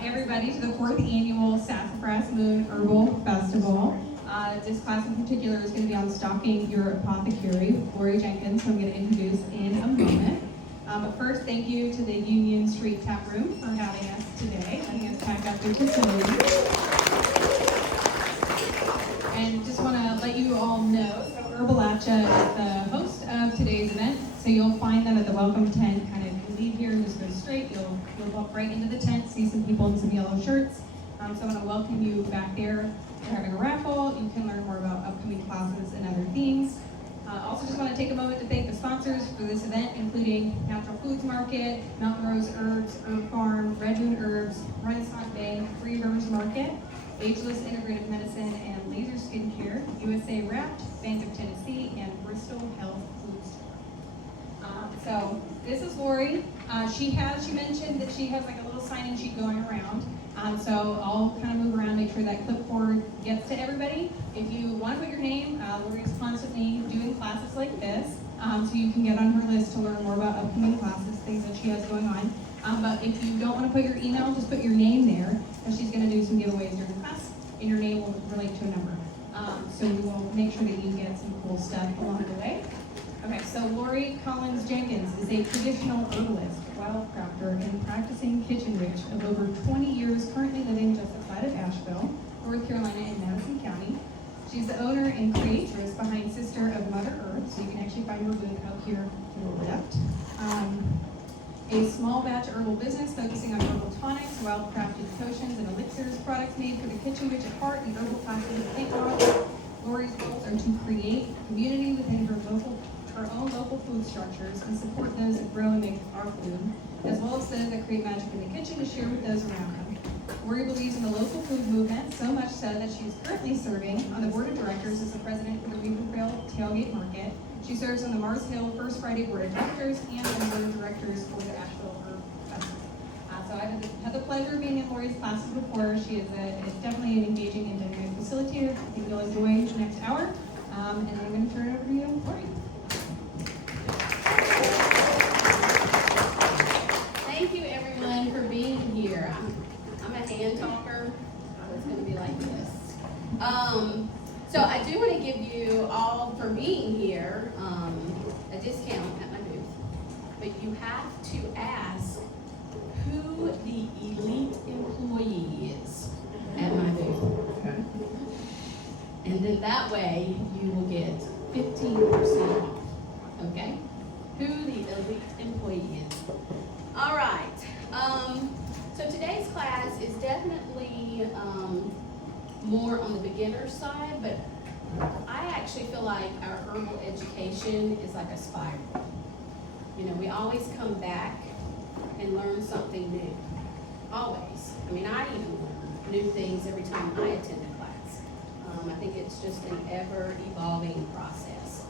everybody to the 4th annual Sassafras Moon Herbal Festival. This class in particular is going to be on stocking your apothecary, Lori Jenkins, who I'm going to introduce in a moment. But first, thank you to the Union Street Tap Room for having us today, letting us pack up their facility. And just want to let you all know, so Herbalacha is the host of today's event, so you'll find them at the welcome tent. Kind of, you leave here and just go straight, you'll walk right into the tent, see some people in some yellow shirts. So I want to welcome you back there. They're having a raffle. You can learn more about upcoming classes and other things. Also just want to take a moment to thank the sponsors for this event, including Natural Foods Market, Mountain Rose Herbs, Herb Farm, Red Moon Herbs, Renaissance Bank, Three Rivers Market, Ageless Integrative Medicine and Laser Skincare, USA Wrapped, Bank of Tennessee, and Bristol Health Food Store. So this is Lori. She mentioned that she has like a little sign-in sheet going around. So I'll kind of move around, make sure that clipboard gets to everybody. If you want to put your name, Lori's constantly doing classes like this, so you can get on her list to learn more about upcoming classes, things that she has going on. But if you don't want to put your email, just put your name there, because she's going to do some giveaways during class, and your name will relate to a number. So we will make sure that you get some cool stuff along the way. Okay, so Lori Collins Jenkins is a traditional herbalist, wildcrafter, and practicing kitchen witch of over 20 years, currently living just outside of Asheville, North Carolina in Madison County. She's the owner and creatress behind Sister of Mother Earth, so you can actually find her booth out here to the left. A small batch herbal business focusing on herbal tonics, well-crafted potions, and elixirs, products made for the kitchen witch at heart, and herbal classes at St. Laurel. Lori's goals are to create community within her own local food structures and support those that grow and make our food, as well as those that create magic in the kitchen to share with those around them. Lori believes in the local food movement, so much so that she's currently serving on the board of directors as the president of the Weaverville Tailgate Market. She serves on the Mars Hill First Friday board of directors and on the board of directors for the Asheville Herb Festival. So I've had the pleasure of being in Lori's classes before. She is definitely an engaging and dynamic facilitator. I think you'll enjoy the next hour. And I'm going to turn it over to you, Lori. Thank you, everyone, for being here. I'm a hand talker, so it's going to be like this. So I do want to give you all, for being here, a discount at my booth. But you have to ask who the elite employee is at my booth. Okay. And then that way you will get 15% off. Okay? Who the elite employee is. All right. So today's class is definitely more on the beginner side, but I actually feel like our herbal education is like a spiral. You know, we always come back and learn something new. Always. I mean, I even learn new things every time I attend a class. I think it's just an ever-evolving process.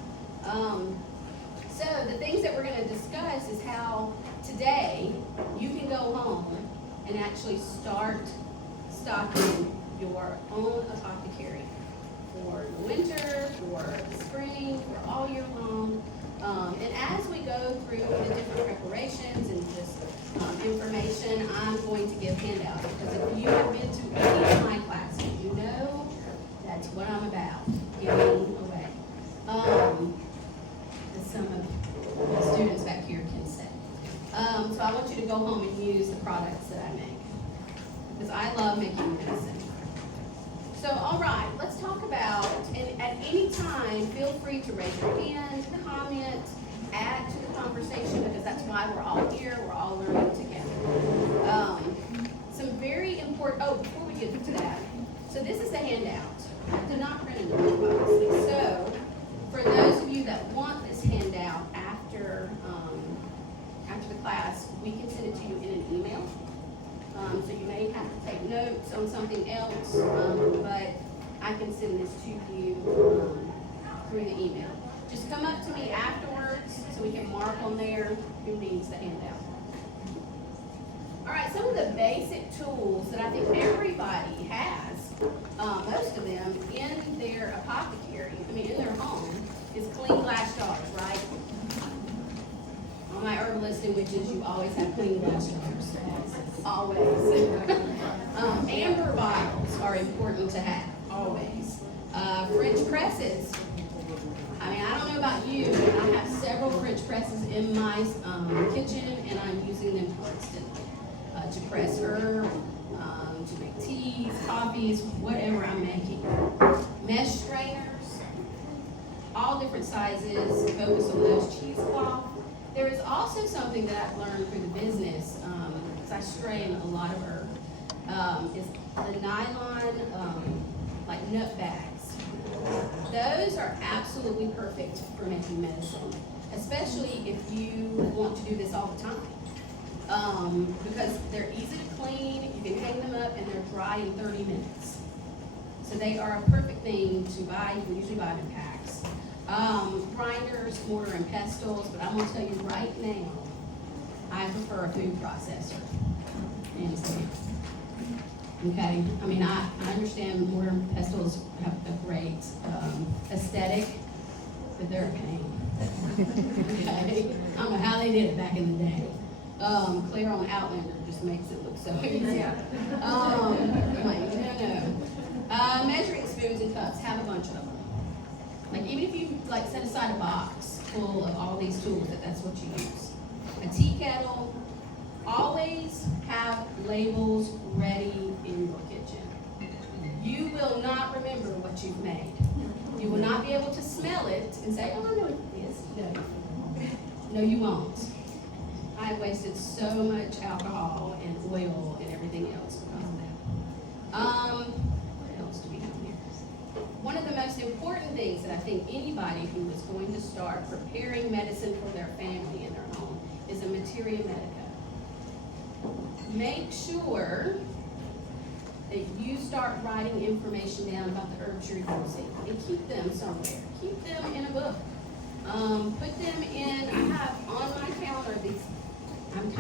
So the things that we're going to discuss is how today you can go home and actually start stocking your own apothecary for the winter, for the spring, for all year long. And as we go through the different preparations and just information, I'm going to give handouts, because if you have been to any of my classes, you know that's what I'm about, giving away. As some of the students back here can say. So I want you to go home and use the products that I make, because I love making medicine. So, all right, let's talk about, and at any time, feel free to raise your hand, comment, add to the conversation, because that's why we're all here, we're all learning together. Some very important, before we get to that, so this is the handout. I did not print it, obviously. So, for those of you that want this handout after the class, we can send it to you in an email. So you may have to take notes on something else, but I can send this to you through the email. Just come up to me afterwards so we can mark on there who needs the handout. All right, some of the basic tools that I think everybody has, most of them in their apothecary, in their home, is clean glass jars, right? On my herbalist and witches, you always have clean glass jars. Always. Amber bottles are important to have, always. French presses. I mean, I don't know about you, but I have several French presses in my kitchen, and I'm using them constantly to press herb, to make teas, coffees, whatever I'm making. Mesh strainers, all different sizes, focus on those. Cheesecloth. There is also something that I've learned through the business, because I strain a lot of herb, is the nylon, like nut bags. Those are absolutely perfect for making medicine, especially if you want to do this all the time. Because they're easy to clean, you can hang them up, and they're dry in 30 minutes. So they are a perfect thing to buy. You can usually buy them in packs. Grinders, mortar, and pestles, but I'm going to tell you right now, I prefer a food processor. Okay, I mean, I understand mortar and pestles have a great aesthetic, but they're a pain. Okay, I don't know how they did it back in the day. Claire on Outlander just makes it look so easy. I'm like, no. Measuring spoons and cups, have a bunch of them. Like, even if you like set aside a box full of all these tools, that's what you use. A tea kettle. Always have labels ready in your kitchen. You will not remember what you've made. You will not be able to smell it and say, oh, I know what it is. No. No, you won't. I've wasted so much alcohol and oil and everything else because of that. What else do we have here? One of the most important things that I think anybody who is going to start preparing medicine for their family in their home is a materia medica. Make sure that you start writing information down about the herbs you're using and keep them somewhere. Keep them in a book. Put them in, I have on my counter these, I'm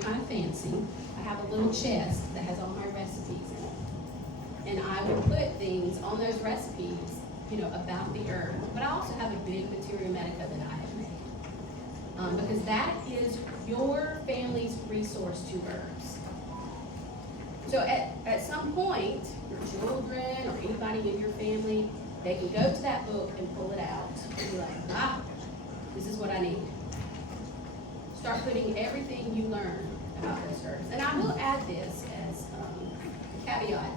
kind of fancy. I have a little chest that has all my recipes in it. And I will put things on those recipes, about the herb. But I also have a big materia medica that I have made. Because that is your family's resource to herbs. So at some point, your children or anybody in your family, they can go to that book and pull it out and be like, this is what I need. Start putting everything you learn about those herbs. And I will add this as a caveat.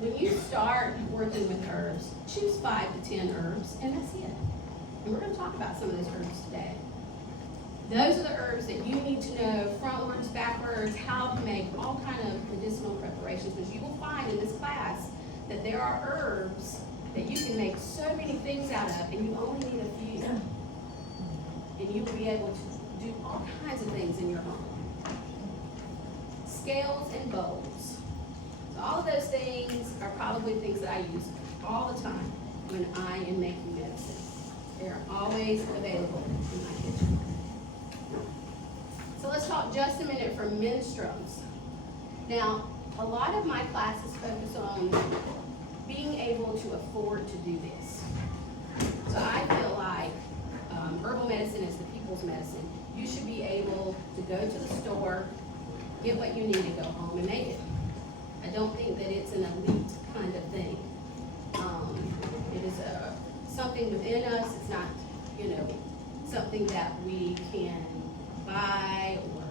When you start working with herbs, choose 5 to 10 herbs, and that's it. And we're going to talk about some of those herbs today. Those are the herbs that you need to know frontwards, backwards, how to make all kind of medicinal preparations. Because you will find in this class that there are herbs that you can make so many things out of, and you only need a few. And you will be able to do all kinds of things in your home. Scales and bowls. So all of those things are probably things that I use all the time when I am making medicine. They're always available in my kitchen. So let's talk just a minute for menstruums. Now, a lot of my classes focus on being able to afford to do this. So I feel like herbal medicine is the people's medicine. You should be able to go to the store, get what you need, and go home and make it. I don't think that it's an elite kind of thing. It is something within us. It's not, something that we can buy or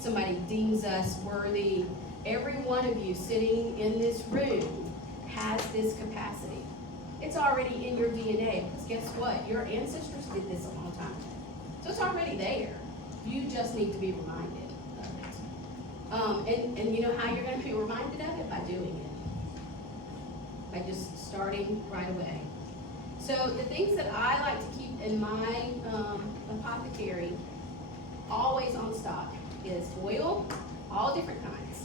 somebody deems us worthy. Every one of you sitting in this room has this capacity. It's already in your DNA, because guess what? Your ancestors did this a long time ago. So it's already there. You just need to be reminded of it. And you know how you're going to be reminded of it? By doing it. By just starting right away. So the things that I like to keep in my apothecary always on stock is oil, all different kinds.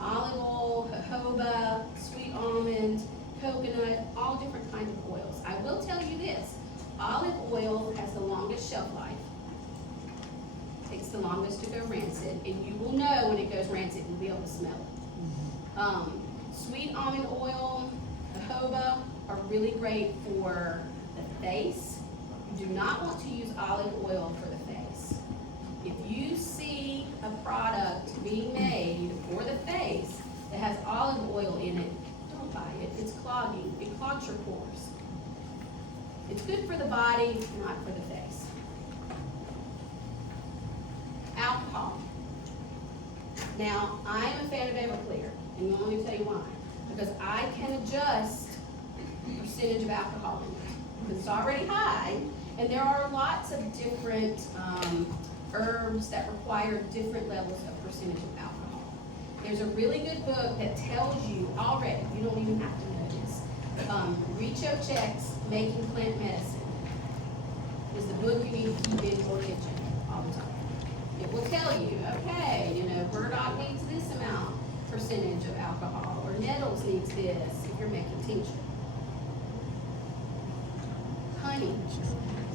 Olive oil, jojoba, sweet almond, coconut, all different kinds of oils. I will tell you this, olive oil has the longest shelf life. Takes the longest to go rancid, and you will know when it goes rancid, you'll be able to smell it. Sweet almond oil, jojoba are really great for the face. You do not want to use olive oil for the face. If It's good for the body, not for the face. Alcohol. Now, I am a fan of Everclear, and let me tell you why. Because I can adjust the percentage of alcohol in it. Because it's already high, and there are lots of different herbs that require different levels of percentage of alcohol. There's a really good book that tells you already, you don't even have to know this. Richo Check's Making Plant Medicine is the book you need to keep in your kitchen all the time. It will tell you, okay, you know, burdock needs this amount percentage of alcohol, or nettles needs this if you're making tincture. Honey.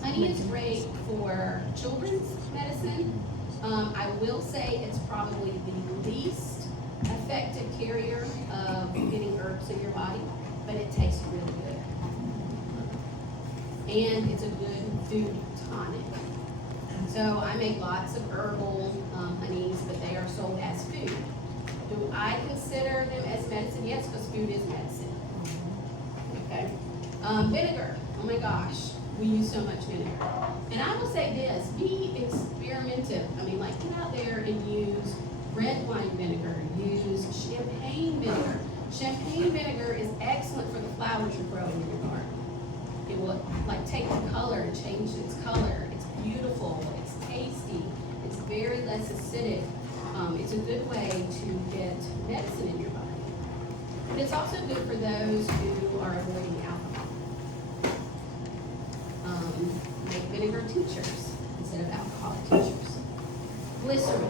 Honey is great for children's medicine. I will say it's probably the least effective carrier of getting herbs in your body, but it tastes really good. And it's a good food tonic. So I make lots of herbal honeys, but they are sold as food. Do I consider them as medicine? Yes, because food is medicine. Okay. Vinegar. Oh my gosh, we use so much vinegar. And I will say this, be experimentative. I mean, like, get out there and use red wine vinegar, use champagne vinegar. Champagne vinegar is excellent for the flowers you're growing in your garden. It will, like, take the color and change its color. It's beautiful, it's tasty, it's very less acidic. It's a good way to get medicine in your body. But it's also good for those who are avoiding alcohol. Make vinegar tinctures instead of alcoholic tinctures. Glycerin.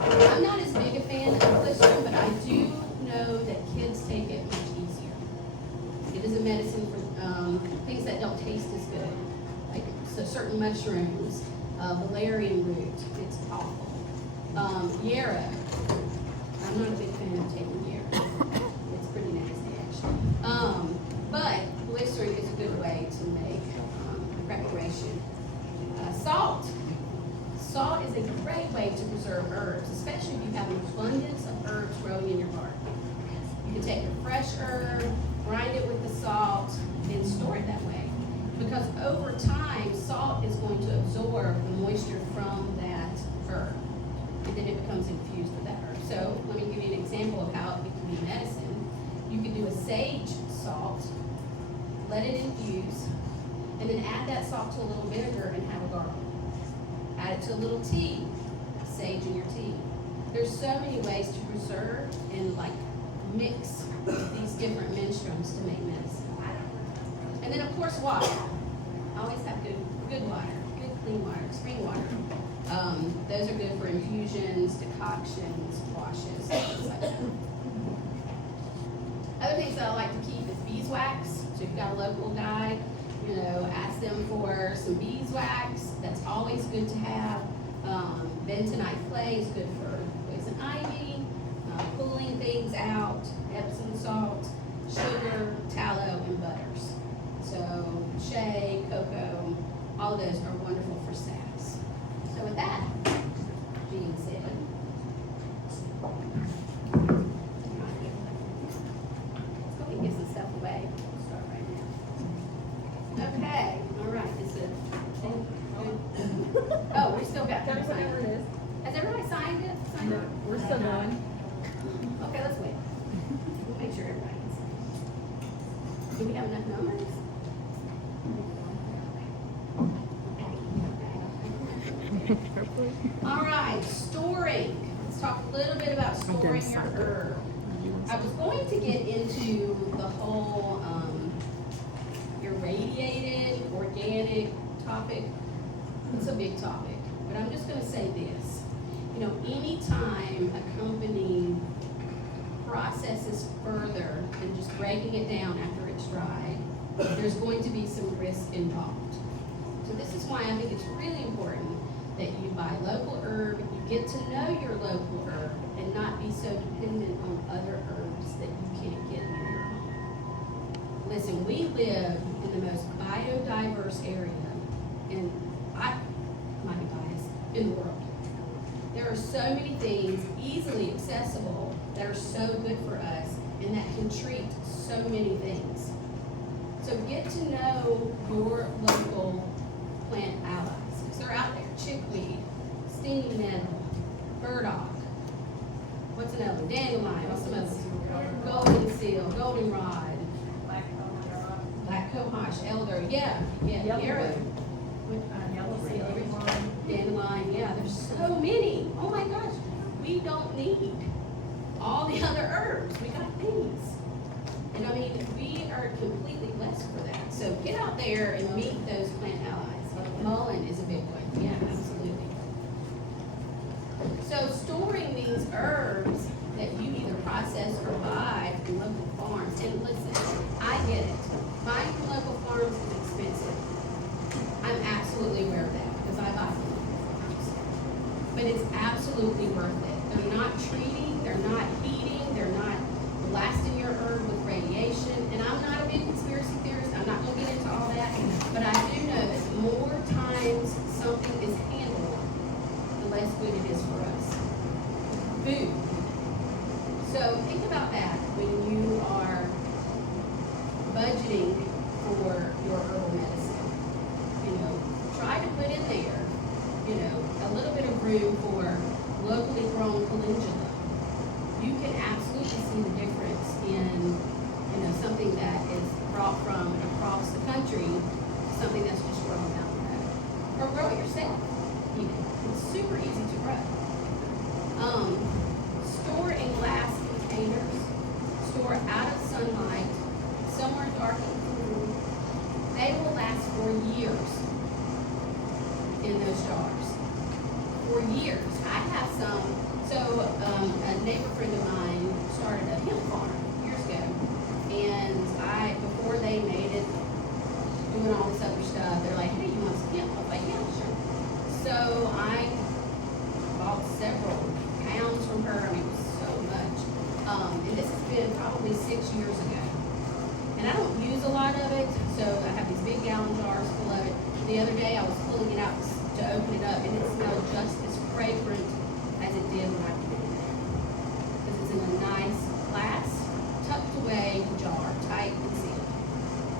I'm not as big a fan of glycerin, but I do know that kids take it much easier. It is a medicine for things that don't taste as good, like so certain mushrooms, valerian root. It's awful. Yarrow. I'm not a big fan of taking yarrow. It's pretty nasty, actually. But glycerin is a good way to make preparation. Salt. Salt is a great way to preserve herbs, especially if you have an abundance of herbs growing in your garden. You can take a fresh herb, grind it with the salt, and store it that way. Because over time, salt is going to absorb the moisture from that herb, and then it becomes infused with that herb. So let me give you an example of how it can be medicine. You could do a sage salt, let it infuse, and then add that salt to a little vinegar and have a gargle. Add it to a little tea, sage in your tea. There's so many ways to preserve and like mix these different menstruums to make medicine. And then of course water. Always have good water, good clean water, spring water. Those are good for infusions, decoctions, washes, things like that. Other things that I like to keep is beeswax. So if you've got a local guy, you know, ask them for some beeswax. That's always good to have. Bentonite clay is good for poison ivy, pulling things out, Epsom salt, sugar, tallow, and butters. So shea, cocoa, all of those are wonderful for sass. So with that being said, let's go ahead and get some stuff away. We'll start right now. Okay, all right, is it? Oh, we still got things signed. Whatever it is. Has everybody signed it? Signed it? We're still going. Okay, let's wait. We'll make sure everybody can sign. Do we have enough numbers? All right, storing. Let's talk a little bit about storing your herb. I was going to get into the whole irradiated, organic topic. It's a big topic, but I'm just going to say this. You know, anytime a company processes further than just breaking it down after it's dried, there's going to be some risk involved. So this is why I think it's really important that you buy local herb, you get to know your local herb, and not be so dependent on other herbs that you can't get near your home. Listen, we live in the most biodiverse area, and I might be biased, in the world. There are so many things easily accessible that are so good for us and that can treat so many things. So get to know your local plant allies, because they're out there. Chickweed, stinging nettle, burdock. What's another? Dandelion. What's some others? Golden seal, goldenrod, black cohosh, elder. Yeah, yarrow. Yellow seal. Dandelion. Yeah, there's so many. Oh my gosh, we don't need all the other herbs. We got these. And I mean, we are completely blessed for that. So get out there and meet those plant allies. Mullein is a big one. Yeah, absolutely. So storing these herbs that you either process or buy from local farms, and listen, I get it. Buying from local farms is expensive. I'm absolutely aware of that because I buy from local farms. But it's absolutely worth it. They're not treating, they're not heating, they're not blasting your herb with radiation. And I'm not a big conspiracy theorist. I'm not going to get into all that. But I do know that the more times something is handled, the less good it is for us. Food. So think about that when you are budgeting for your herbal medicine. You know, try to put in there, you know, a little bit of room for locally grown calendula. You can absolutely see the difference in, you know, something that is brought from across the country to something that's just grown down the road. Or grow it yourself, even. It's super easy to grow. Store in glass containers. Store out of sunlight, somewhere dark and cool. They will last for years in those jars. For years. I have some. So a neighbor friend of mine started a hemp farm years ago, and before they made it, doing all this other stuff, they're like, hey, you want some hemp? I was like, yeah, sure. So I bought several pounds from her. I mean, it was so much. And this has been probably 6 years ago. And I don't use a lot of it, so I have these big gallon jars full of it. The other day I was pulling it out to open it up, and it smelled just as fragrant as it did when I put it in there. Because it's in a nice glass, tucked away jar, tight and sealed.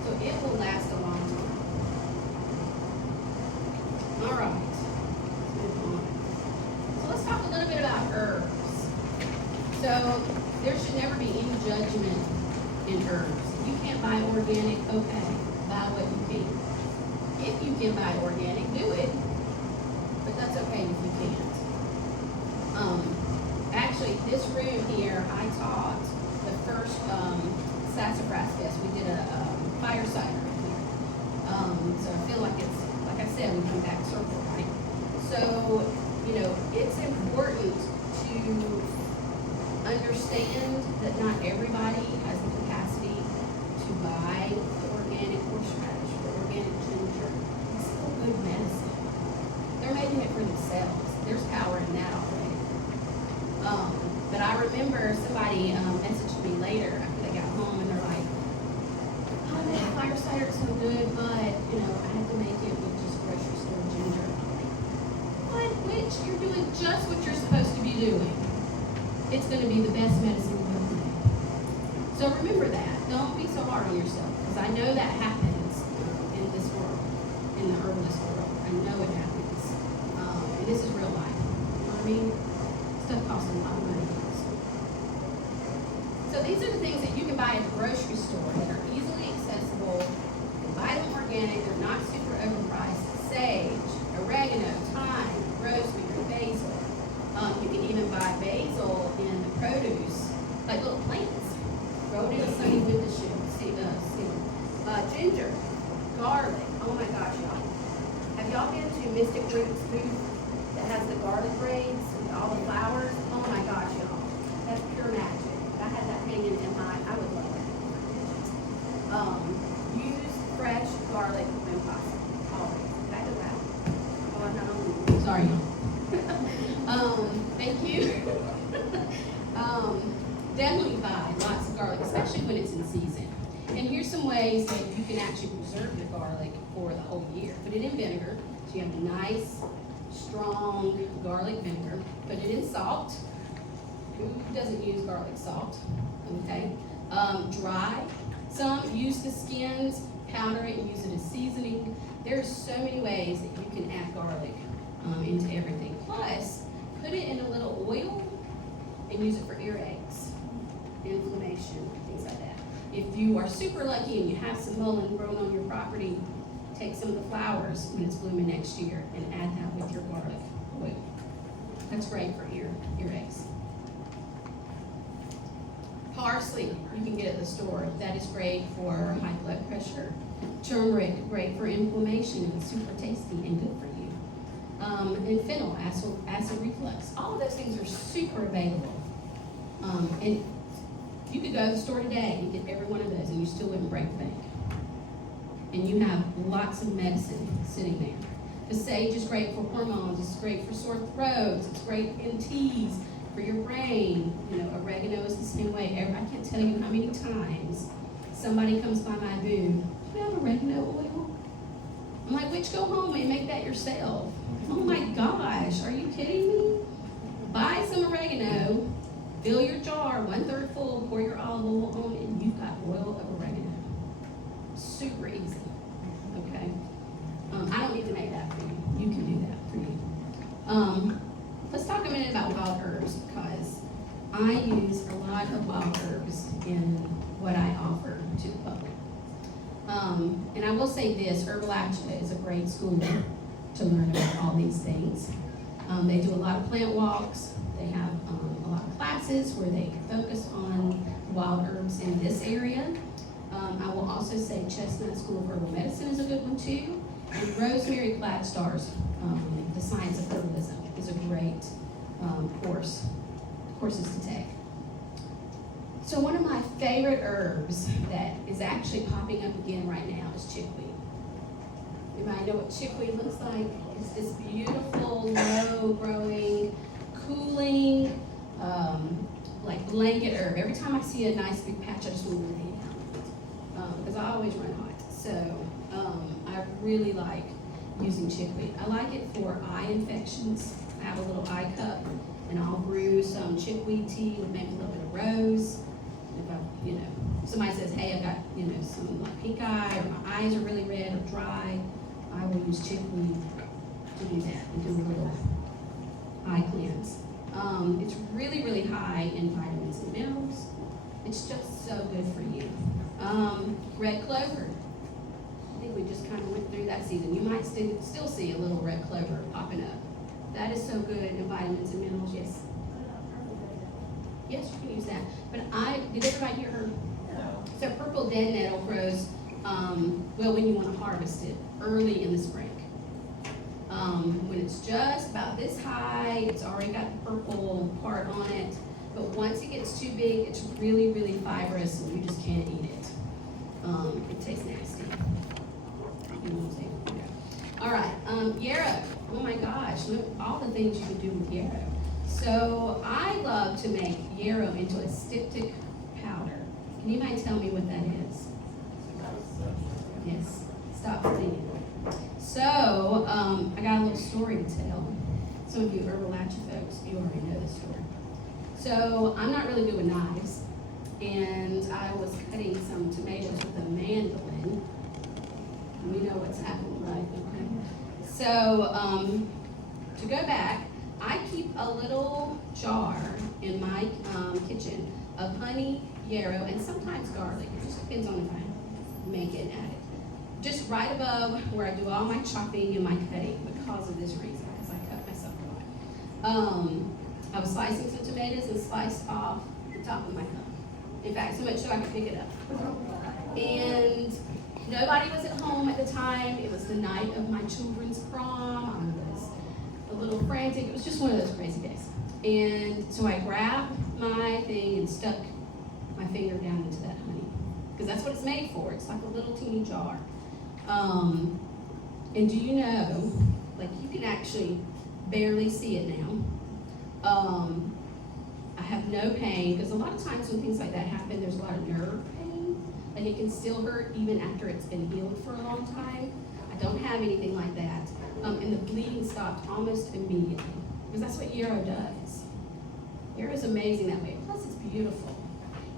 So it will last a long time. All right. So let's talk a little bit about herbs. So there should never be any judgment in herbs. You can't buy organic, okay, buy what you can. If you can buy organic, do it. But that's okay if you can't. Actually, this room here, I taught the first Sassafras Fest. We did a fireside room here. So I feel like it's, like I said, we come back circle, right? So, you know, it's important to understand that not everybody has the capacity to buy the organic horseradish or organic ginger. It's still good medicine. They're making it for themselves. There's power in that already. But I remember somebody messaged me later after they got home, and they're like, oh man, fire cider is so good, but, you know, I had to make it with just grocery store ginger. I'm like, what? Which? You're doing just what you're supposed to be doing. It's going to be the best medicine you've ever made. So remember that. Don't be so hard on yourself, because I know that happens in this world, in the herbalist world. I know it happens. And this is real life. You know what I mean? Stuff costs a lot of money. So these are the things that you can buy at the grocery store that are easily accessible. You buy them organic. They're not super overpriced. Sage, oregano, thyme, rosemary, basil. You can even buy basil in the produce, like little plants. Grow it in a sunny window shield. Ginger, garlic. Oh my gosh, y'all. Have y'all been to Mystic Roots booth that has the garlic braids with all the flowers? Oh my gosh, y'all. That's pure magic. If I had that hanging in my, I would love that. Use fresh garlic when possible. Always. Did I do that? Oh, I'm not on. Sorry, y'all. Thank you. Definitely buy lots of garlic, especially when it's in season. And here's some ways that you can actually preserve your garlic for the whole year. Put it in vinegar, so you have a nice, strong garlic vinegar. Put it in salt. Who doesn't use garlic salt? Okay. Dry. Some use the skins powder it and use it as seasoning. There's so many ways that you can add garlic into everything. Plus, put it in a little oil and use it for earaches, inflammation, things like that. If you are super lucky and you have some mullein growing on your property, take some of the flowers when it's blooming next year and add that with your garlic oil. That's great for earaches. Parsley, you can get at the store. That is great for high blood pressure. Turmeric, great for inflammation, and it's super tasty and good for you. And fennel, acid reflux. All of those things are super available. And you could go to the store today and get every one of those, and you still wouldn't break the bank. And you have lots of medicine sitting there. The sage is great for hormones. It's great for sore throats. It's great in teas for your brain. You know, oregano is the same way. I can't tell you how many times somebody comes by my booth. Do you have oregano oil? I'm like, which go home and make that yourself. Oh my gosh, are you kidding me? Buy some oregano, fill your jar 1/3 full, pour your olive oil on it, and you've got oil of oregano. Super easy, okay? I don't need to make that for you. You can do that for you. Let's talk a minute about wild herbs, because I use a lot of wild herbs in what I offer to the public. And I will say this, Herbalacha is a great school to learn about all these things. They do a lot of plant walks. They have a lot of classes where they focus on wild herbs in this area. I will also say Chestnut School of Herbal Medicine is a good one too. And Rosemary Gladstar's The Science of Herbalism is a great courses to take. So one of my favorite herbs that is actually popping up again right now is chickweed. Anybody know what chickweed looks like? It's this beautiful, low-growing, cooling, like blanket herb. Every time I see a nice big patch, I just want to lay down, because I always run hot. So I really like using chickweed. I like it for eye infections. I have a little eye cup, and I'll brew some chickweed tea with maybe a little bit of rose. If somebody says, hey, I got, some like pink eye, or my eyes are really red or dry, I will use chickweed to do that and do a little eye cleanse. It's really, really high in vitamins and minerals. It's just so good for you. Red clover. I think we just kind of went through that season. You might still see a little red clover popping up. That is so good in vitamins and minerals. Yes. Yes, you can use that. But did everybody hear her? No. So purple dead nettle grows, when you want to harvest it, early in the spring. When it's just about this high, it's already got the purple part on it. But once it gets too big, it's really, really fibrous, and you just can't eat it. It tastes nasty. You won't say it. Yeah. All right, yarrow. Oh my gosh, look all the things you can do with yarrow. So I love to make yarrow into a styptic powder. Can anybody tell me what that is? Yes, stop thinking. So I got a little story to tell. Some of you Herbalacha folks, you already know this story. So I'm not really good with knives, and I was cutting some tomatoes with a mandolin. We know what's happening, right? Okay. So to go back, I keep a little jar in my kitchen of honey, yarrow, and sometimes garlic. It just depends on if I make it and add it. Just right above where I do all my chopping and my cutting because of this reason, because I cut myself a lot. I was slicing some tomatoes and sliced off the top of my thumb. In fact, so much so I could pick it up. And nobody was at home at the time. It was the night of my children's prom. I was a little frantic. It was just one of those crazy days. And so I grabbed my thing and stuck my finger down into that honey. Because that's what it's made for. It's like a little teeny jar. And do you know, like you can actually barely see it now. I have no pain, because a lot of times when things like that happen, there's a lot of nerve pain. Like it can still hurt even after it's been healed for a long time. I don't have anything like that. And the bleeding stopped almost immediately, because that's what yarrow does. Yarrow is amazing that way. Plus it's beautiful.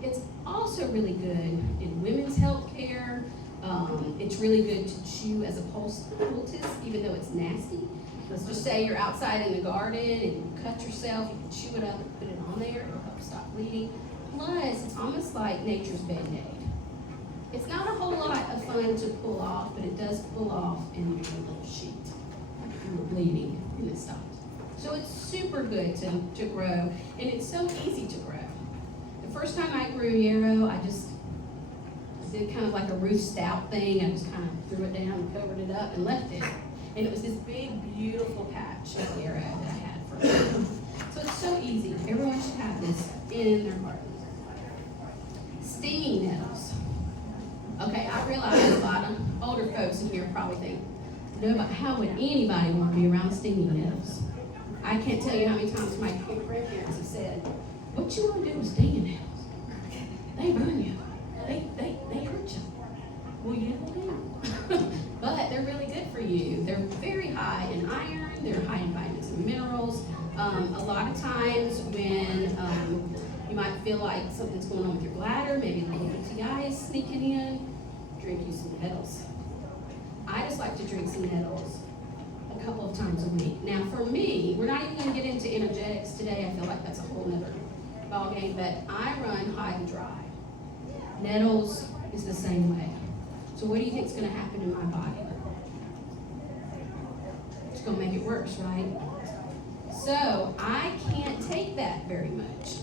It's also really good in women's health care. It's really good to chew as a poultice, even though it's nasty. Let's just say you're outside in the garden and you cut yourself, you can chew it up and put it on there, it'll help stop bleeding. Plus, it's almost like nature's Band-Aid. It's not a whole lot of fun to pull off, but it does pull off in your little sheet. You're bleeding and it stops. So it's super good to grow, and it's so easy to grow. The first time I grew yarrow, I did kind of like a roof stout thing. I just kind of threw it down and covered it up and left it. And it was this big, beautiful patch of yarrow that I had for me. So it's so easy. Everyone should have this in their garden. Stinging nettles. Okay, I realize a lot of older folks in here probably think, how would anybody want to be around stinging nettles? I can't tell you how many times my grandparents have said, what you want to do with stinging nettles? They burn you. They hurt you. Well, yeah, they do. But they're really good for you. They're very high in iron. They're high in vitamins and minerals. A lot of times when you might feel like something's going on with your bladder, maybe a little UTI is sneaking in, drink you some nettles. I just like to drink some nettles a couple of times a week. Now for me, we're not even going to get into energetics today. I feel like that's a whole nother ball game, but I run high and dry. Nettles is the same way. So what do you think is going to happen in my body? It's going to make it worse, right? So I can't take that very much.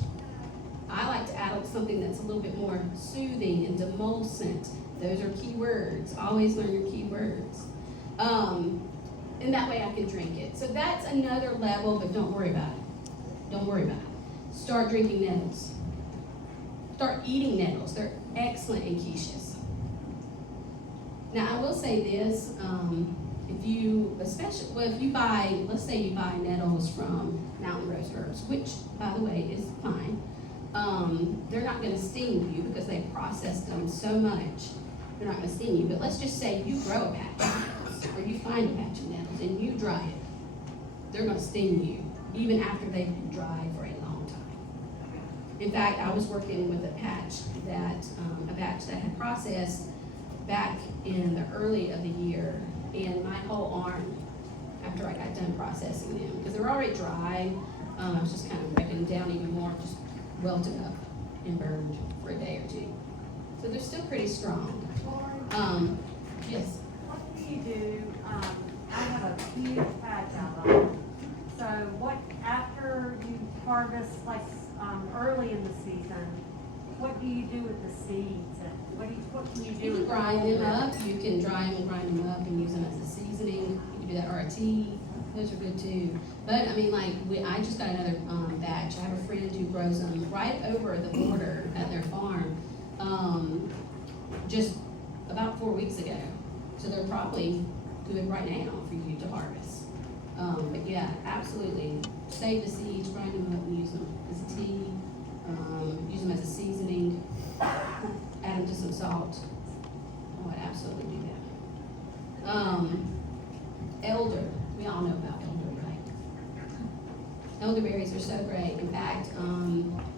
I like to add something that's a little bit more soothing and demulcent. Those are key words. Always learn your key words. And that way I can drink it. So that's another level, but don't worry about it. Don't worry about it. Start drinking nettles. Start eating nettles. They're excellent in quiches. Now I will say this, if you buy, let's say you buy nettles from Mountain Rose Herbs, which by the way is fine, they're not going to sting you because they processed them so much, they're not going to sting you. But let's just say you grow a patch of nettles, or you find a patch of nettles and you dry it, they're going to sting you, even after they've been dry for a long time. In fact, I was working with a batch that had processed back in the early of the year, and my whole arm, after I got done processing them, because they were already dry, I was just kind of breaking them down even more, just welted up and burned for a day or two. So they're still pretty strong. Yes? What do you do? I have a huge patch out on it. So what, after you harvest, like early in the season, what do you do with the seeds? And what can you do? You can with grind all them that? up. You can dry them and grind them up and use them as a seasoning. You can do that, or a tea. Those are good too. But I mean, I just got another batch. I have a friend who grows them right over the border at their farm, just about 4 weeks ago. So they're probably good right now for you to harvest. But yeah, absolutely. Save the seeds, grind them up, and use them as a tea. Use them as a seasoning. Add them to some salt. I would absolutely do that. Elder. We all know about elder, right? Elderberries are so great. In fact,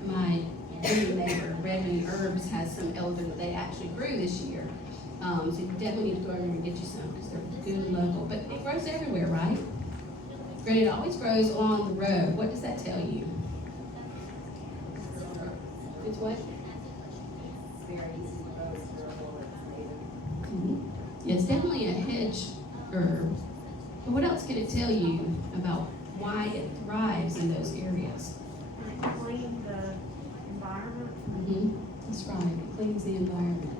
my neighbor, Redmond Herbs, has some elder that they actually grew this year. So you definitely need to go over and get you some because they're good and local. But it grows everywhere, right? Granted, it always grows along the road. What does that tell you? It's what? Yeah, it's definitely a hedge herb. But what else can it tell you about why it thrives in those areas? Clean the environment. That's right. It cleans the environment.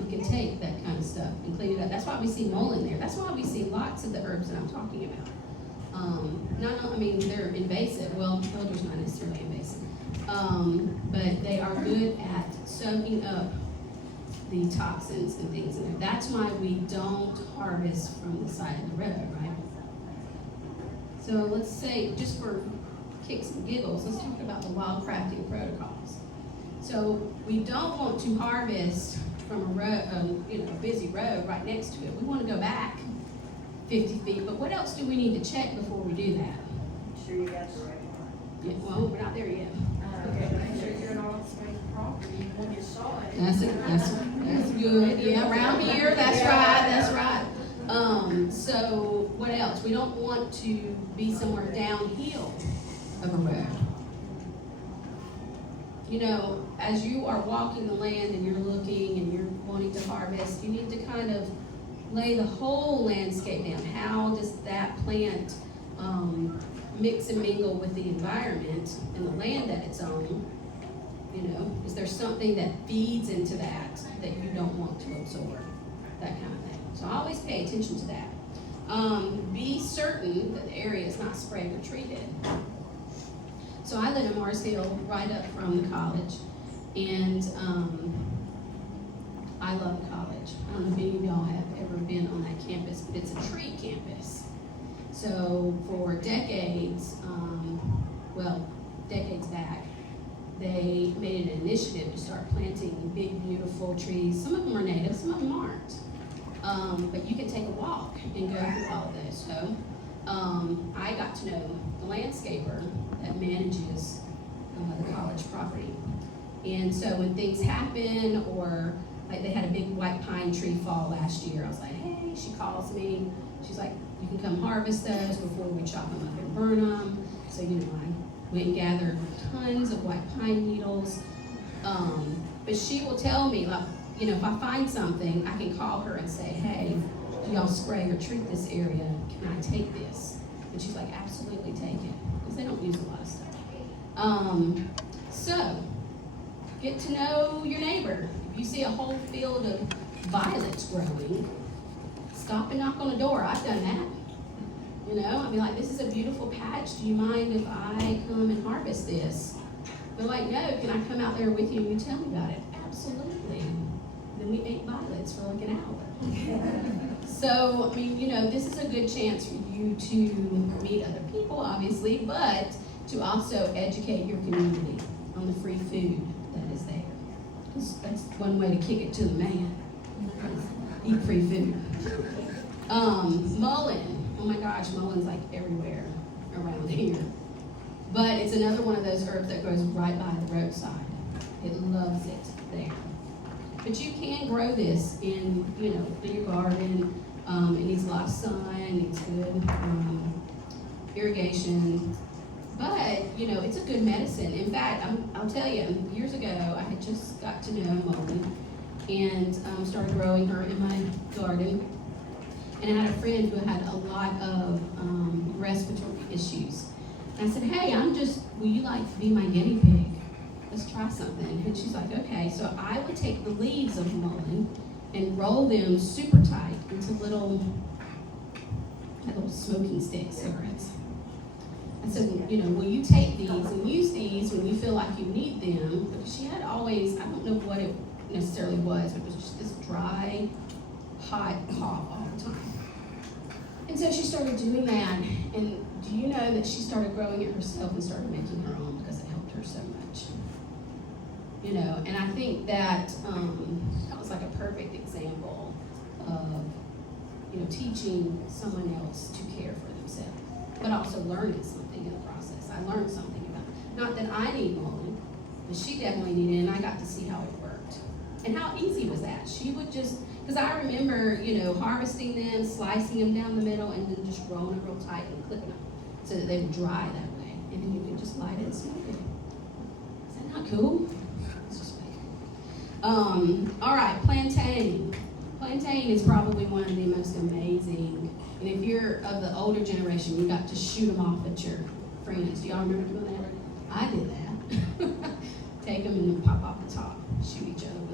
It can take that kind of stuff and clean it up. That's why we see mullein there. That's why we see lots of the herbs that I'm talking about. They're invasive. Well, elder's not necessarily invasive. But they are good at soaking up the toxins and things in there. That's why we don't harvest from the side of the road, right? So let's say, just for kicks and giggles, let's talk about the wild crafting protocols. So we don't want to harvest from a road, a busy road right next to it. We want to go back 50 feet, but what else do we need to check before we do that? Sure you got the right one. Yeah, well, we're not there yet. Make sure you're not on state property when you saw it. That's good. Yeah, around here, that's right. So what else? We don't want to be somewhere downhill of a road. You know, as you are walking the land and you're looking and you're wanting to harvest, you need to kind of lay the whole landscape down. How does that plant mix and mingle with the environment and the land that it's on? You know, is there something that feeds into that you don't want to absorb? That kind of thing. So I always pay attention to that. Be certain that the area is not sprayed or treated. So I live in Mars Hill, right up from the college, and I love college. I don't know if any of y'all have ever been on that campus, but it's a tree campus. So for decades, decades back, they made an initiative to start planting big, beautiful trees. Some of them are native, some of them aren't. But you can take a walk and go through all of those. So I got to know the landscaper that manages the college property. And so when things happen, or like they had a big white pine tree fall last year, I was like, hey, she calls me. She's like, you can come harvest those before we chop them up and burn them. So, you know, I went and gathered tons of white pine needles. But she will tell me, like, you know, if I find something, I can call her and say, hey, do y'all spray or treat this area? Can I take this? And she's like, absolutely take it. Because they don't use a lot of stuff. So, get to know your neighbor. If you see a whole field of violets growing, stop and knock on the door. I've done that. You know, I mean, like, this is a beautiful patch. Do you mind if I come and harvest this? They're like, no, can I come out there with you and you tell me about it? Absolutely. Then we ate violets for like an hour. So, I mean, you know, this is a good chance for you to meet other people, obviously, but to also educate your community on the free food that is there. Because that's one way to kick it to the man. Eat free food. Mullein. Oh my gosh, mullei's like everywhere around here. But it's another one of those herbs that grows right by the roadside. It loves it there. But you can grow this in, you know, in your garden. It needs a lot of sun, it needs good irrigation. But, you know, it's a good medicine. In fact, I'll tell you, years ago, I had just got to know mullein and started growing her in my garden. And I had a friend who had a lot of respiratory issues. And I said, hey, will you like to be my guinea pig? Let's try something. And she's like, okay. So I would take the leaves of mullein and roll them super tight into little smoking stick cigarettes. I said, you know, will you take these and use these when you feel like you need them? Because she had always, I don't know what it necessarily was, but it was just this dry, hot cough all the time. And so she started doing that, and do you know that she started growing it herself and started making her own because it helped her so much? You know, and I think that that was like a perfect example of, you know, teaching someone else to care for themselves, but also learning something in the process. I learned something about it. Not that I need mullein, but she definitely needed it, and I got to see how it worked. And how easy was that? She would just, because I remember, you know, harvesting them, slicing them down the middle, and then just rolling them real tight and clipping them so that they would dry that way. And then you could just light it and smoke it. Is that not cool? It's just all right, plantain. Plantain is probably one of the most amazing. And if you're of the older generation, you got to shoot them off at your friends. Do y'all remember doing that? I did that. Take them and then pop off the top, shoot each other with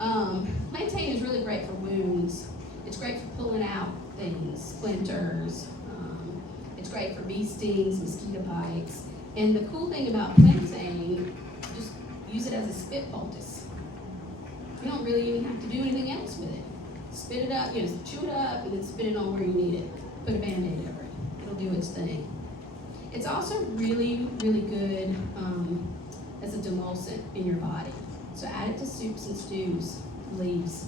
them. Plantain is really great for wounds. It's great for pulling out things, splinters. It's great for bee stings, mosquito bites. And the cool thing about plantain, just use it as a spit poultice. You don't really even have to do anything else with it. Spit it up, you know, chew it up, and then spit it on where you need it. Put a Band-Aid over it. It'll do its thing. It's also really, really good as a demulcent in your body. So add it to soups and stews, leaves.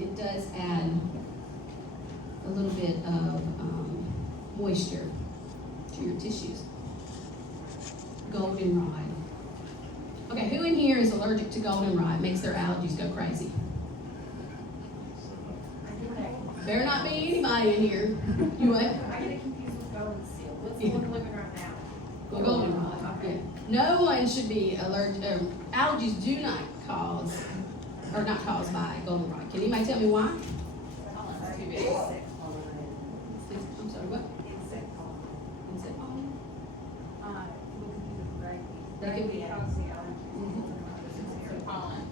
It does add a little bit of moisture to your tissues. goldenrod. Okay, who in here is allergic to goldenrod? Makes their allergies go crazy. Better not be anybody in here. You what? I get it confused with golden seal. What's the Yeah. one living right now? Well, goldenrod. Yeah. No one should be allergic. Allergies do not cause, or not caused by goldenrod. Can anybody tell me why? Too big. I'm sorry, what? Insect pollen? They could be. Pollen.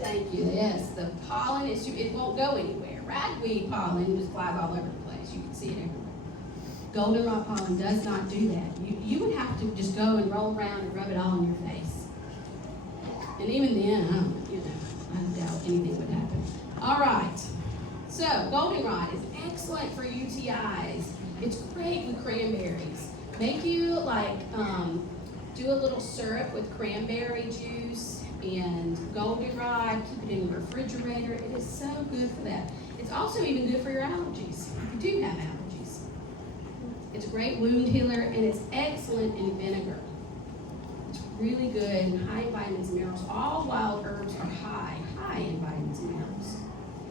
Thank you. Yes, the pollen is, it won't go anywhere. Ragweed pollen just flies all over the place. You can see it everywhere. Goldenrod pollen does not do that. You would have to just go and roll around and rub it all on your face. And even then, I doubt anything would happen. All right. So, goldenrod is excellent for UTIs. It's great with cranberries. Make you do a little syrup with cranberry juice and goldenrod. Keep it in the refrigerator. It is so good for that. It's also even good for your allergies. If you do have allergies. It's a great wound healer, and it's excellent in vinegar. It's really good and high in vitamins and minerals. All wild herbs are high in vitamins and minerals.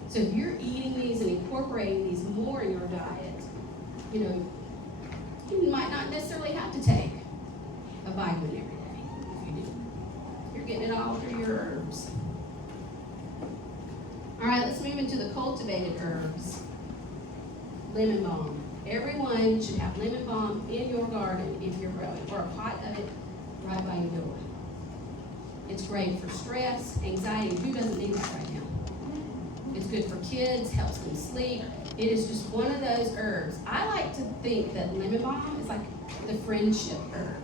So if you're eating these and incorporating these more in your diet, you might not necessarily have to take a vitamin every day if you do. You're getting it all through your herbs. All right, let's move into the cultivated herbs. Lemon balm. Everyone should have lemon balm in your garden if you're growing, or a pot of it right by your door. It's great for stress, anxiety. Who doesn't need that right now? It's good for kids, helps them sleep. It is just one of those herbs. I like to think that lemon balm is like the friendship herb.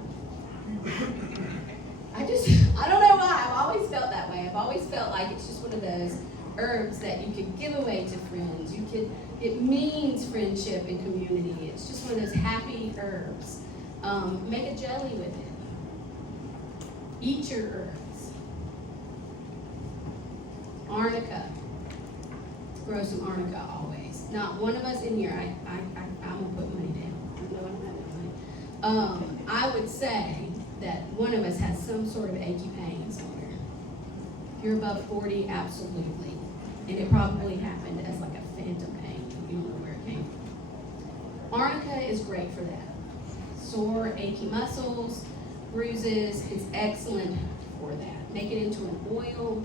I don't know why. I've always felt that way. I've always felt like it's just one of those herbs that you could give away to friends. It means friendship and community. It's just one of those happy herbs. Make a jelly with it. Eat your herbs. Arnica. Grow some arnica always. Not one of us in here, I'm gonna put money down. I know I don't have that money. I would say that one of us has some sort of achy pain somewhere. If you're above 40, absolutely. And it probably happened as like a phantom pain. You don't know where it came from. Arnica is great for that. Sore, achy muscles, bruises, it's excellent for that. Make it into an oil,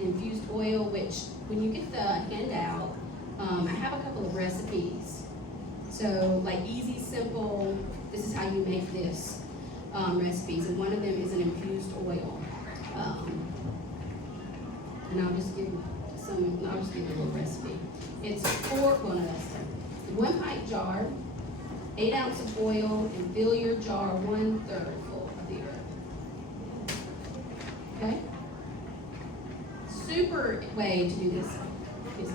infused oil, which when you get the handout, I have a couple of recipes. So like easy, simple, this is how you make this recipes, and one of them is an infused oil. And I'll just give you a little recipe. It's 1 pint jar, 8 ounces of oil, and fill your jar 1/3 full of the herb. Okay? Super way to do this is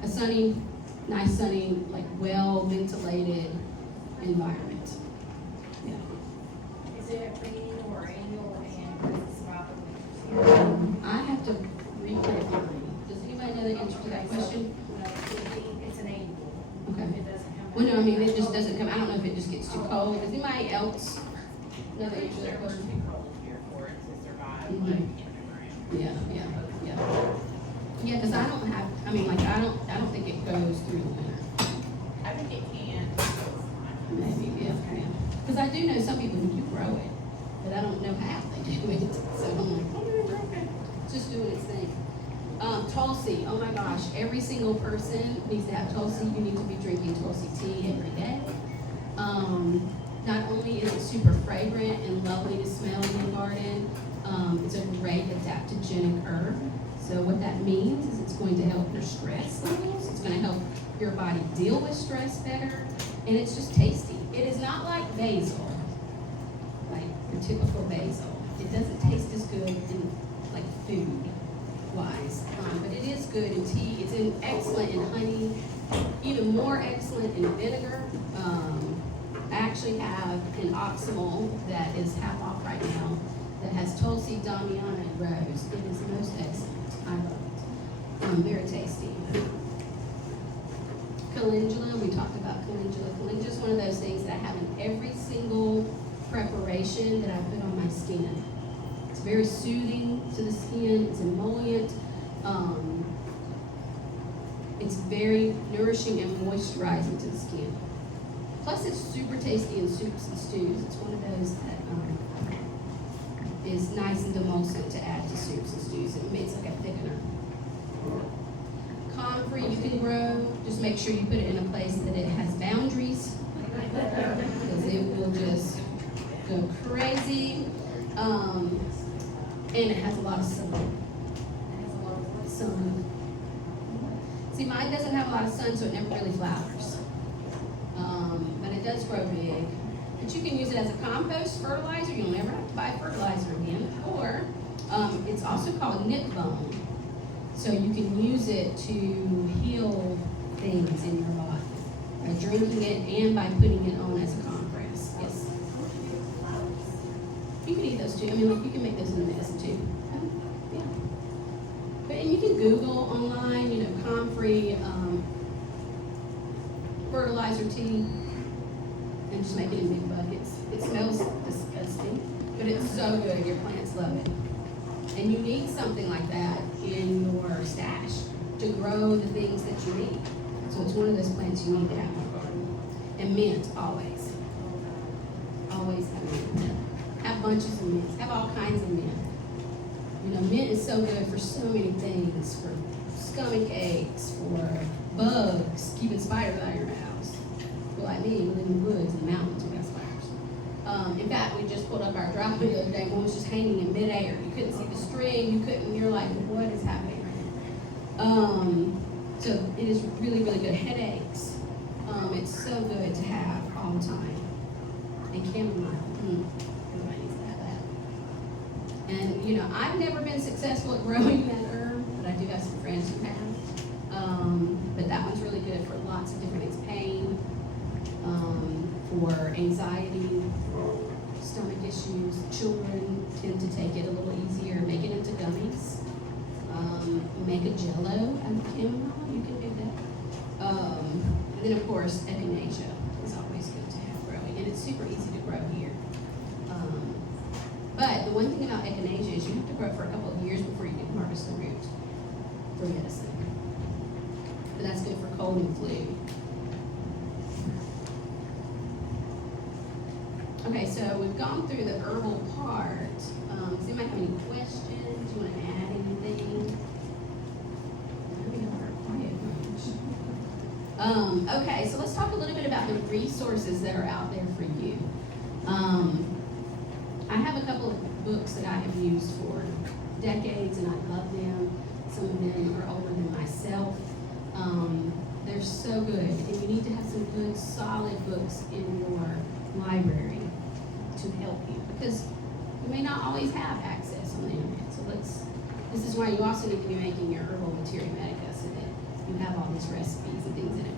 a sunny, nice sunny, like well ventilated environment. Yeah. Is it a green or annual and what is the survival? I have to reprint mine. Does anybody know the answer to that question? It's an annual. Okay. It doesn't come. Well, no, I mean, it just doesn't come, I don't know if it just gets too cold. Does anybody else know the answer to that question? For it to survive, Mhm. like, in the ground. Yeah. Yeah, because I don't think it goes through the winter. I think it can. Maybe, yeah. Because I do know some people who do grow it, but I don't know how they do it. So I'm like, okay. It's just doing its thing. Tulsi, oh my gosh, every single person needs to have Tulsi. You need to be drinking Tulsi tea every day. Not only is it super fragrant and lovely to smell in the garden, it's a great adaptogenic herb. So what that means is it's going to help your stress levels. It's going to help your body deal with stress better, and it's just tasty. It is not like basil, like your typical basil. It doesn't taste as good in like food wise, but it is good in tea. It's excellent in honey, even more excellent in vinegar. I actually have an Oxymol that is half off right now that has Tulsi, Damiana, and Rose. It is most excellent. I love it. Very tasty. calendula. We talked about calendula. Calendula is one of those things that I have in every single preparation that I put on my skin. It's very soothing to the skin. It's emollient. It's very nourishing and moisturizing to the skin. Plus, it's super tasty in soups and stews. It's one of those that is nice and emulsient to add to soups and stews. It makes like a thickener. Comfrey you can grow. Just make sure you put it in a place that it has boundaries, because it will just go crazy. And it has a lot of sun. It has a lot of sun. See, mine doesn't have a lot of sun, so it never really flowers. But it does grow big. But you can use it as a compost fertilizer. You'll never have to buy fertilizer again. Or it's also called knit bone. So you can use it to heal things in your body by drinking it and by putting it on as a compress. Yes. You can eat those too. I mean, like, you can make those into medicine too. Yeah. But and you can Google online, you know, comfrey fertilizer tea, and just make it in big buckets. It smells disgusting, but it's so good. Your plants love it. And you need something like that in your stash to grow the things that you need. So it's one of those plants you need to have in your garden. And mint, always. Always have mint. Have bunches of mint. Have all kinds of mint. You know, mint is so good for so many things. For stomach aches, for bugs, keeping spiders out of your house. Well, like me, we live in the woods and the mountains, we got spiders. In fact, we just pulled up our driveway the other day. One was just hanging in midair. You couldn't see the string. You couldn't. You're like, what is happening right now? So it is really, really good. Headaches. It's so good to have all the time. And chamomile. Everybody needs to have that. And you know, I've never been successful at growing that herb, but I do have some friends who have. But that one's really good for lots of different things. Pain. For anxiety, stomach issues. Children tend to take it a little easier, make it into gummies. Make a jello out of chamomile, you can do that. And then of course, echinacea is always good to have growing, and it's super easy to grow here. But the one thing about echinacea is you have to grow it for a couple of years before you can harvest the root for medicine. But that's good for cold and flu. Okay, so we've gone through the herbal part. Does anybody have any questions? You want to add anything? Okay, so let's talk a little bit about the resources that are out there for you. I have a couple of books that I have used for decades, and I love them. Some of them are older than myself. They're so good, and you need to have some good, solid books in your library to help you, because you may not always have access on the internet. So this is why you also need to be making your herbal materia medica, so that you have all these recipes and things in it.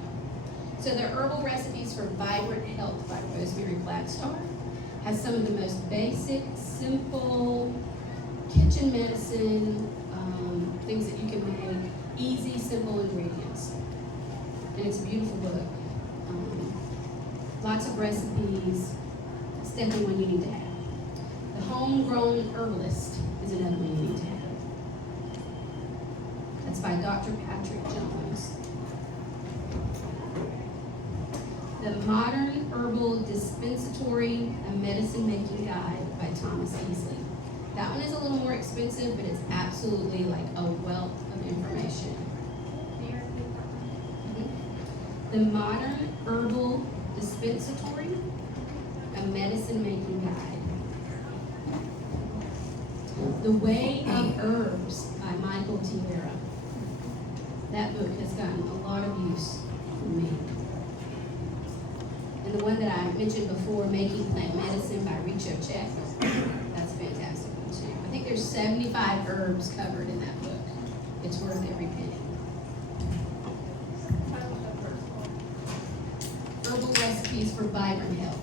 So the Herbal Recipes for Vibrant Health by Rosemary Gladstar has some of the most basic, simple kitchen medicine, things that you can make, easy, simple ingredients. And it's a beautiful book. Lots of recipes. It's definitely one you need to have. The Homegrown Herbalist is another one you need to have. That's by Dr. Patrick Jones. The Modern Herbal Dispensatory, a Medicine Making Guide by Thomas Easley. That one is a little more expensive, but it's absolutely like a wealth of information. The Modern Herbal Dispensatory, a Medicine Making Guide. The Way of Herbs by Michael Tierra. That book has gotten a lot of use from me. And the one that I mentioned before, Making Plant Medicine by Richo Czech, that's a fantastic one too. I think there's 75 herbs covered in that book. It's worth every penny. Herbal Recipes for Vibrant Health.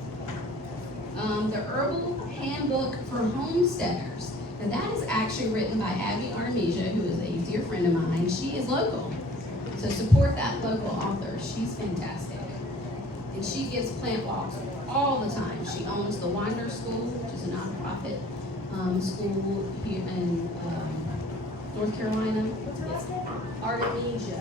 The Herbal Handbook for Homesteaders. Now that is actually written by Abby Artemisia, who is a dear friend of mine. She is local. So support that local author. She's fantastic. And she gives plant walks all the time. She owns the Winder School, which is a nonprofit school here in North Carolina. What's her last name? Artemisia.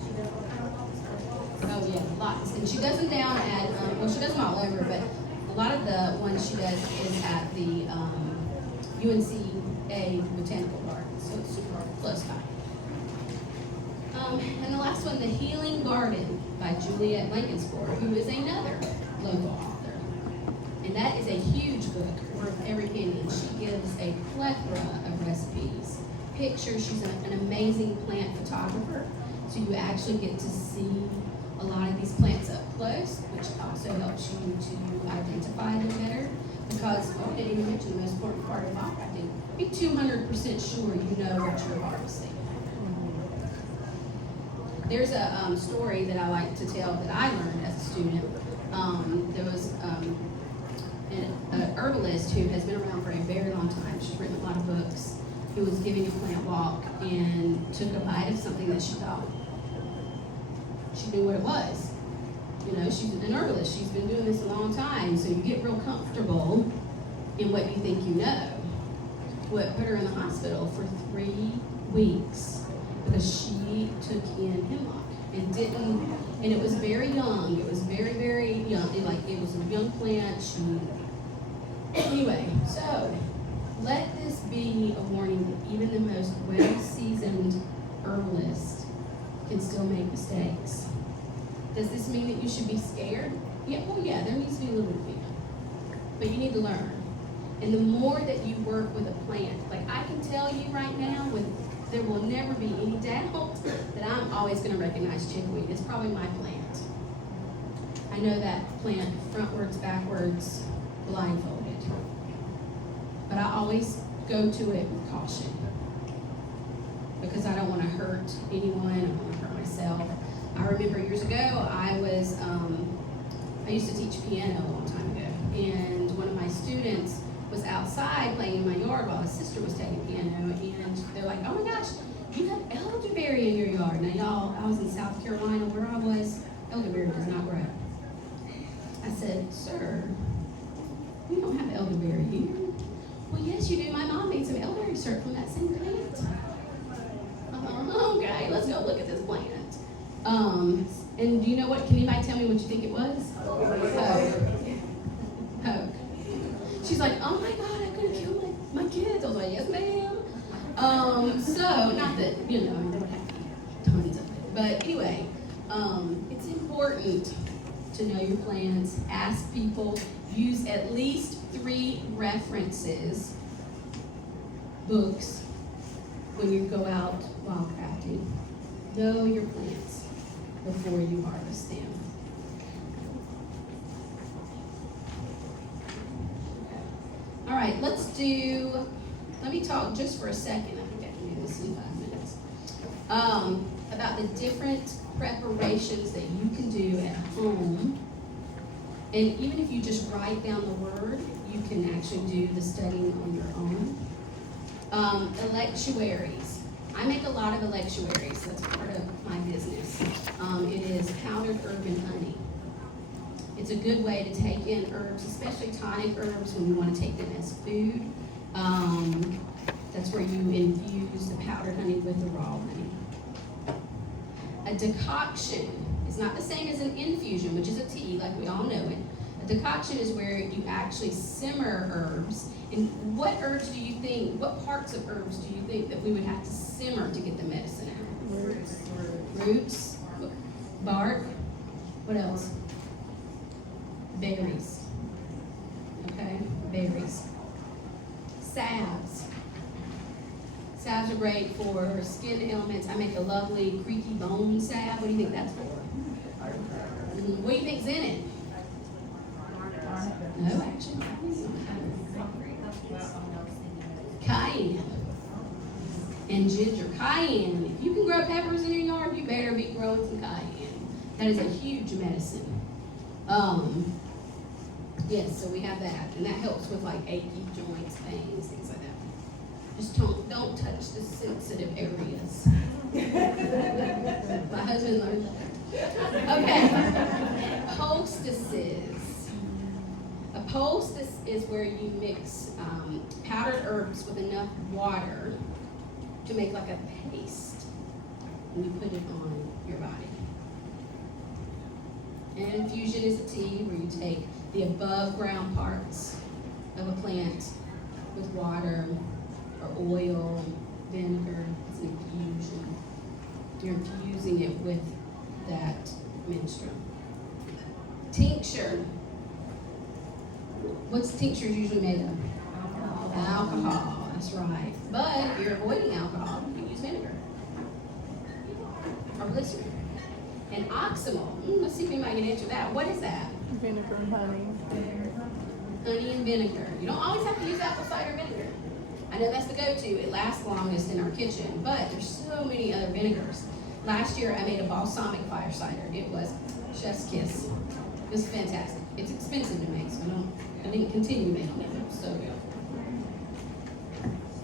She does what kind of walks, or walks? Oh yeah, lots. And she does them down at, well, she does them all over, but a lot of the ones she does is at the UNCA Botanical Gardens, so it's super close by. And the last one, The Healing Garden by Juliet Blankensport, who is another local author. And that is a huge book worth every penny. She gives a plethora of recipes, pictures. She's an amazing plant photographer, so you actually get to see a lot of these plants up close, which also helps you to identify them better. Because, I didn't even mention the most important part of all, I think, be 200% sure you know what you're harvesting. There's a story that I like to tell that I learned as a student. There was an herbalist who has been around for a very long time. She's written a lot of books. Who was giving a plant walk and took a bite of something that she thought she knew what it was. You know, she's an herbalist. She's been doing this a long time, so you get real comfortable in what you think you know. What put her in the hospital for 3 weeks because she took in hemlock and it was very young. It was very, very young. It was a young plant. Anyway, so let this be a warning that even the most well-seasoned herbalist can still make mistakes. Does this mean that you should be scared? Yeah, well, yeah, there needs to be a little bit of fear. But you need to learn. And the more that you work with a plant, like I can tell you right now, there will never be any doubt that I'm always going to recognize chickweed. It's probably my plant. I know that plant frontwards, backwards, blindfolded. But I always go to it with caution because I don't want to hurt anyone. I don't want to hurt myself. I remember years ago, I used to teach piano a long time ago, and one of my students was outside playing in my yard while his sister was taking piano, and they're like, "Oh my gosh, you have elderberry in your yard." Now y'all, I was in South Carolina where I was, elderberry does not grow. I said, "Sir, we don't have elderberry here." "Well, yes, you do. My mom made some elderberry syrup from that same plant." Okay, let's go look at this plant. And do you know what? Can anybody tell me what you think it was? Hope. She's like, "Oh my God, I could have killed my kids." I was like, "Yes, ma'am." So not that there would have to be tons of it, but anyway, it's important to know your plants. Ask people. Use at least 3 references, books, when you go out wildcrafting. Know your plants before you harvest them. All right, let me talk just for a second. I think I can do this in 5 minutes. About the different preparations that you can do at home. And even if you just write down the word, you can actually do the studying on your own. Electuaries. I make a lot of electuaries. That's part of my business. It is powdered herb and honey. It's a good way to take in herbs, especially tonic herbs when you want to take them as food. That's where you infuse the powdered honey with the raw honey. A decoction is not the same as an infusion, which is a tea, like we all know it. A decoction is where you actually simmer herbs. And what herbs do you think, what parts of herbs do you think that we would have to simmer to get the medicine out? Roots, bark, what else? Berries. Okay, berries. Salves. Salves are great for skin ailments. I make a lovely creaky bone salve. What do you think that's for? What do you think's in it? No, actually. Cayenne and ginger. Cayenne. If you can grow peppers in your yard, you better be growing some cayenne. That is a huge medicine. Yes, so we have that, and that helps with like achy joints, pains, things like that. Just don't touch the sensitive areas. My husband learned that. Okay. Poultices. A poultice is where you mix powdered herbs with enough water to make like a paste, and you put it on your body. An infusion is a tea where you take the above ground parts of a plant with water or oil, vinegar. It's an infusion. You're infusing it with that menstruum. Tincture. What's tinctures usually made of? Alcohol, that's right. But if you're avoiding alcohol, you can use vinegar or glycerin. And oxymol, let's see if anybody can answer that. What is that? Vinegar and honey. Honey and vinegar. You don't always have to use apple cider vinegar. I know that's the go-to. It lasts longest in our kitchen, but there's so many other vinegars. Last year I made a balsamic fire cider. It was chef's kiss. It was fantastic. It's expensive to make, so I didn't continue making it. It was so good.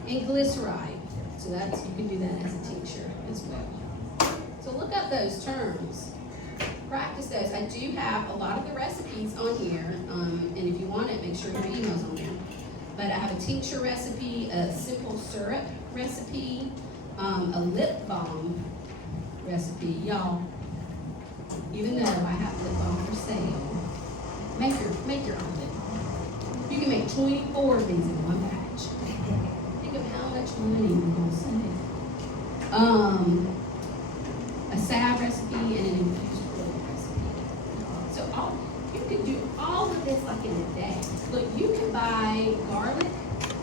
And glyceride. So that's, you can do that as a tincture as well. So look up those terms. Practice those. I do have a lot of the recipes on here, and if you want it, make sure your email's on there. But I have a tincture recipe, a simple syrup recipe, a lip balm recipe. Y'all, even though I have lip balm for sale, make your own lip balm. You can make 24 of these in one batch. Think of how much money you're going to save. A salve recipe and an infused oil recipe. So you can do all of this like in a day. Look, you can buy garlic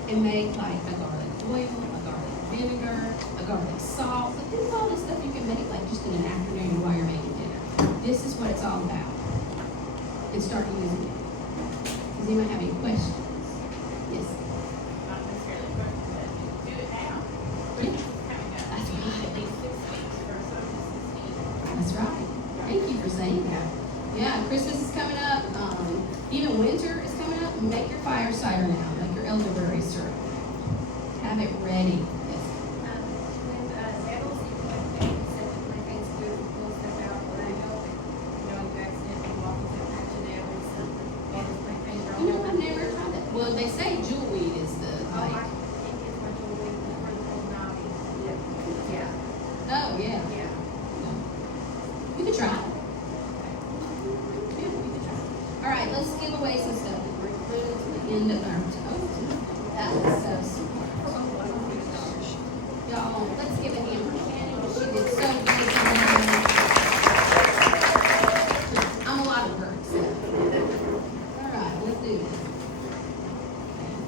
and make like a garlic oil, a garlic vinegar, a garlic salt. But think of all this stuff you can make like just in an afternoon while you're making dinner. This is what it's all about. And start using it. Does anyone have any questions? Yes. Not necessarily quick, but do it now. Yeah. Coming up. That's right. At least 6 weeks for social distancing. That's right. Thank you for saying that. Yeah, Christmas is coming up. Even winter is coming up. Make your fire cider now. Make your elderberry syrup. Have it ready. Yes. With Devils, you can take separate things to pull stuff out when I help it. You know, if you accidentally walk into a patch of Devils, Devils my finger on You know, I've never tried that. Well, they say jewelweed is the Oh, I like. think it's what you'll wait for the whole knobby. Yeah, Oh yeah. yeah. You could try it. Yeah, we could try it. All right, let's give away some stuff. We're clearly to the end of our. Oh, that was so smart. Y'all, let's give a hand for Shannon. She did so good today. I'm a lot of work, so. All right, let's do this.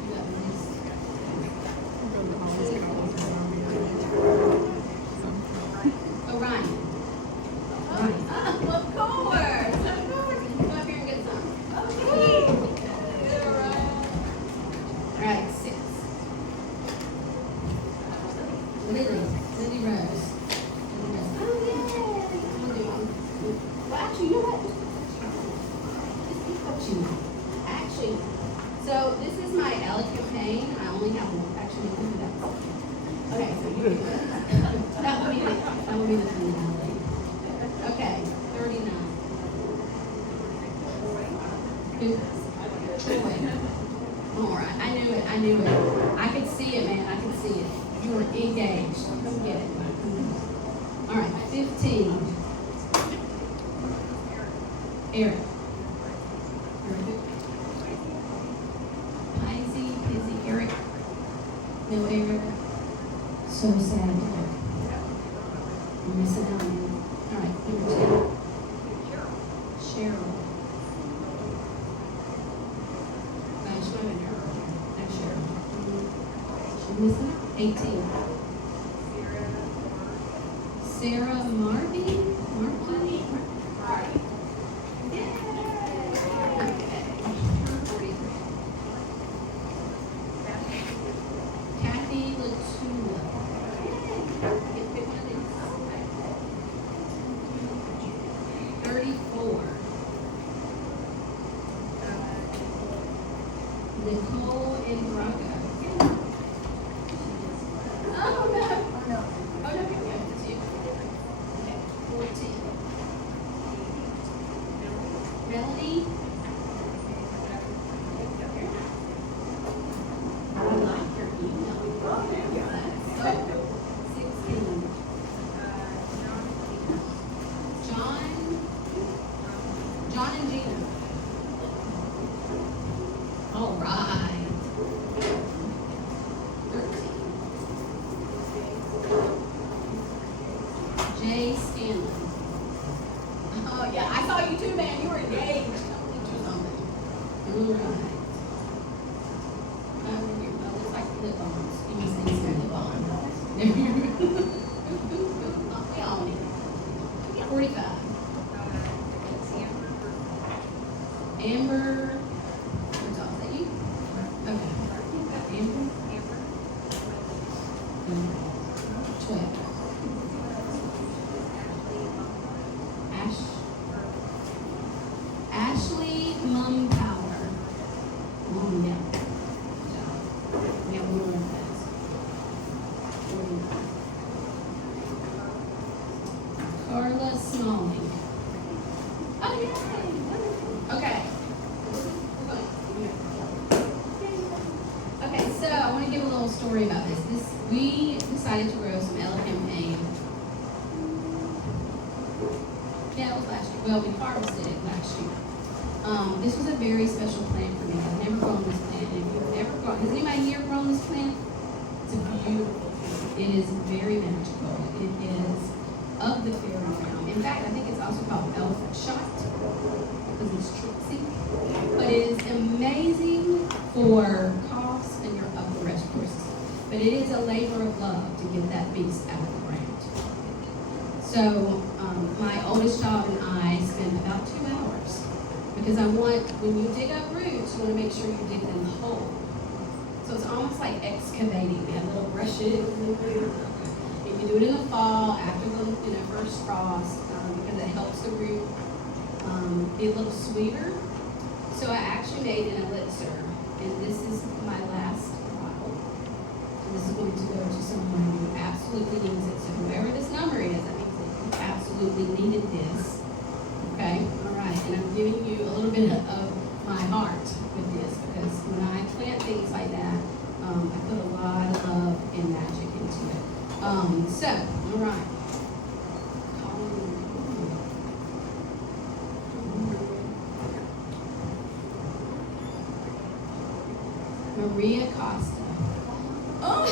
You got this. Oh, Ryan. Ryan. Oh, of course. Come up here and get some. Okay. All right, 6. Lily Rose. Oh, yeah. I'm gonna do one. Well, actually, you know what? Just pick what you want. Actually, so this is my elegant pain. I only have one. Actually, look at that. Okay, so you can, that will be the finale. Okay, 39. Who? Troy. All right, I knew it. I could see it, man, I could see it. You were engaged. Come get it. All right, 15. Eric. Pizzy, Eric. No Eric. So sad. You're missing out on you. All right, number 2. Cheryl. She might have been Earl. That's Cheryl. She missing? 18. Sarah Marby? Marby? Kathy Latula. Pick one of these. 34. Nicole and Braga. Chase Stanley. Oh, yeah, I saw you too, man. You were engaged. I'll put you something. All right. Over here. Oh, looks like lip balms. You must need some lip balm. There you go. We all need it. 45. Amber. What's all that you? Okay. Amber. 12. Ashley Mum Power. Oh, yeah. We have more of that. 49. Carla Smalling. Oh, yay! Okay. Okay, so I want to give a little story about this. We decided to grow some elecampane. Yeah, it was last year. Well, we harvested it last year. This was a very special plant for me. I've never grown this plant. And if you've ever grown, has anybody here grown this plant? It's a beautiful plant. It is very magical. It is of the fairy realm. In fact, I think it's also called elephant shot because it's tricksy. But it is amazing for coughs and your upper respiratory system. But it is a labor of love to get that beast out of the ground. So my oldest child and I spent about 2 hours because I want, when you dig up roots, you want to make sure you dig them whole. So it's almost like excavating. We have little brushes. And you do it in the fall after the first frost because it helps the root be a little sweeter. So I actually made an elixir, and this is my last bottle. And this is going to go to someone who absolutely needs it. So whoever this number is, that means that you absolutely needed this. Okay? All right. And I'm giving you a little bit of my heart with this because when I plant things like that, I put a lot of love and magic into it. So, all right. Maria Costa. Oh,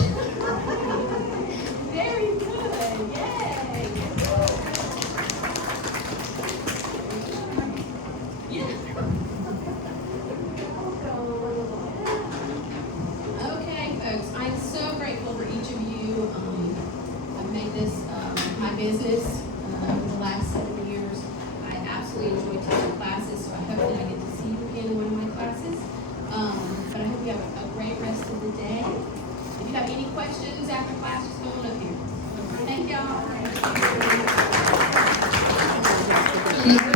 very good. Yay. Yeah. Okay, folks, I'm so grateful for each of you. I've made this my business over the last 7 years. I absolutely enjoy teaching classes, so I hope that I get to see you again in one of my classes. But I hope you have a great rest of the day. If you have any questions after class, just come on up here. Thank y'all.